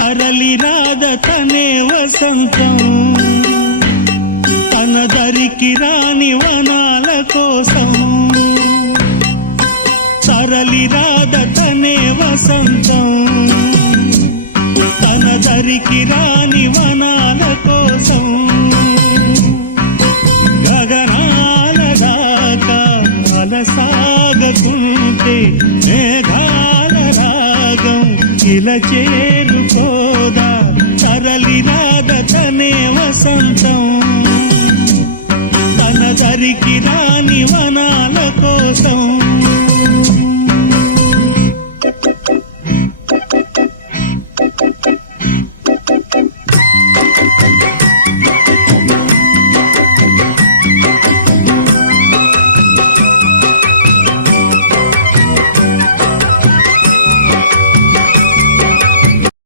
తరలి రాద తనే వసంతం తన దరికి రాని వనాల కోసం తరలి రాద తనే వసంతం తన దరికి రాని వనాల కోసం గగనాల దాకా అలసాగకుంటే మేఘాల రాగం ఇలా చేరుకోదా తరలి రాద తనే వసంతం తన దరికి రాని వనాల కోసం